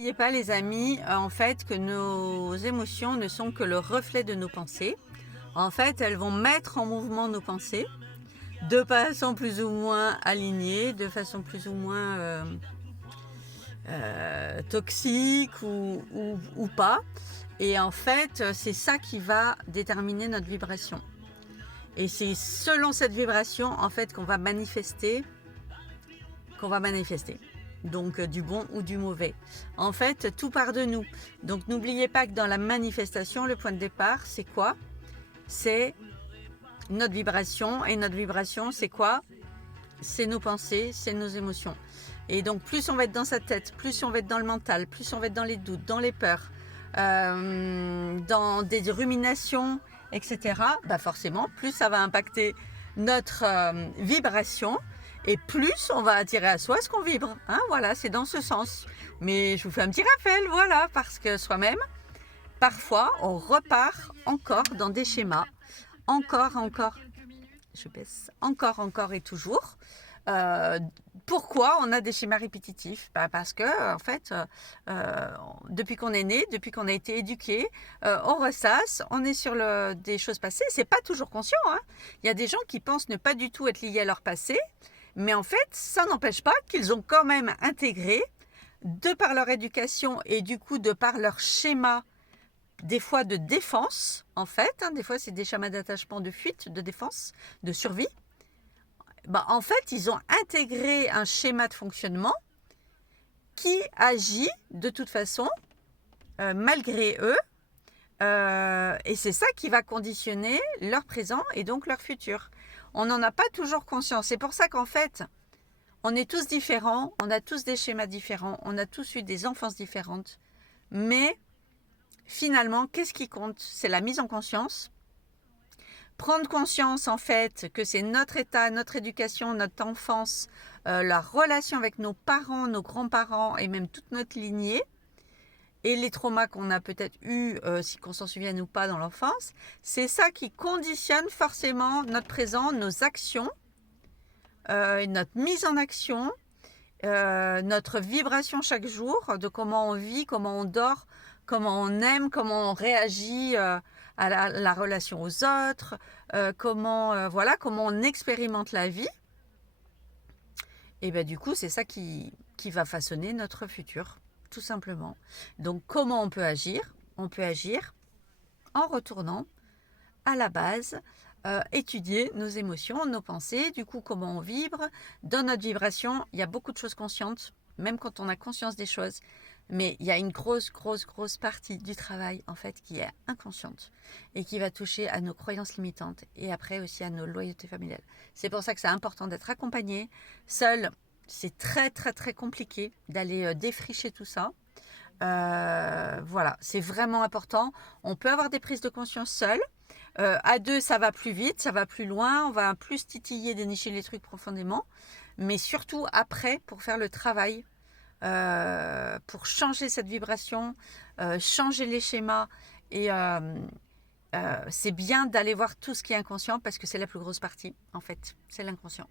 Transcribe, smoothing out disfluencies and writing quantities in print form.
N'oubliez pas les amis, en fait que nos émotions ne sont que le reflet de nos pensées. En fait, elles vont mettre en mouvement nos pensées de façon plus ou moins alignée, de façon plus ou moins toxique ou pas. Et en fait, c'est ça qui va déterminer notre vibration. Et c'est selon cette vibration en fait qu'on va manifester. Donc du bon ou du mauvais. En fait, tout part de nous. Donc n'oubliez pas que dans la manifestation, le point de départ, c'est quoi? C'est notre vibration. Et notre vibration, c'est quoi? C'est nos pensées, c'est nos émotions. Et donc plus on va être dans sa tête, plus on va être dans le mental, plus on va être dans les doutes, dans les peurs, dans des ruminations, etc. Bah forcément, plus ça va impacter notre vibration. Et plus on va attirer à soi ce qu'on vibre. Hein, voilà, c'est dans ce sens. Mais je vous fais un petit rappel, voilà, parce que soi-même, parfois, on repart encore dans des schémas. Encore, je baisse, encore et toujours. Pourquoi on a des schémas répétitifs? Parce que, en fait, depuis qu'on est né, depuis qu'on a été éduqué, on ressasse, on est sur des choses passées. C'est pas toujours conscient. Hein. Il y a des gens qui pensent ne pas du tout être liés à leur passé. Mais en fait, ça n'empêche pas qu'ils ont quand même intégré, de par leur éducation et du coup de par leur schéma, des fois de défense, en fait, hein, des fois c'est des schémas d'attachement, de fuite, de défense, de survie. En fait, ils ont intégré un schéma de fonctionnement qui agit de toute façon, malgré eux, et c'est ça qui va conditionner leur présent et donc leur futur. On n'en a pas toujours conscience. C'est pour ça qu'en fait, on est tous différents, on a tous des schémas différents, on a tous eu des enfances différentes. Mais finalement, qu'est-ce qui compte? C'est la mise en conscience. Prendre conscience en fait que c'est notre état, notre éducation, notre enfance, la relation avec nos parents, nos grands-parents et même toute notre lignée et les traumas qu'on a peut-être eus, si qu'on s'en souvienne ou pas dans l'enfance, c'est ça qui conditionne forcément notre présent, nos actions, notre mise en action, notre vibration chaque jour, de comment on vit, comment on dort, comment on aime, comment on réagit à la relation aux autres, comment on expérimente la vie. Et bien du coup, c'est ça qui va façonner notre futur, tout simplement. Donc comment on peut agir? On peut agir en retournant à la base, étudier nos émotions, nos pensées, du coup comment on vibre. Dans notre vibration, il y a beaucoup de choses conscientes, même quand on a conscience des choses. Mais il y a une grosse partie du travail en fait qui est inconsciente et qui va toucher à nos croyances limitantes et après aussi à nos loyautés familiales. C'est pour ça que c'est important d'être accompagné. Seul, c'est très compliqué d'aller défricher tout ça. Voilà, c'est vraiment important. On peut avoir des prises de conscience seul. À deux, ça va plus vite, ça va plus loin. On va plus titiller, dénicher les trucs profondément. Mais surtout après, pour faire le travail, pour changer cette vibration, changer les schémas. Et c'est bien d'aller voir tout ce qui est inconscient parce que c'est la plus grosse partie, en fait. C'est l'inconscient.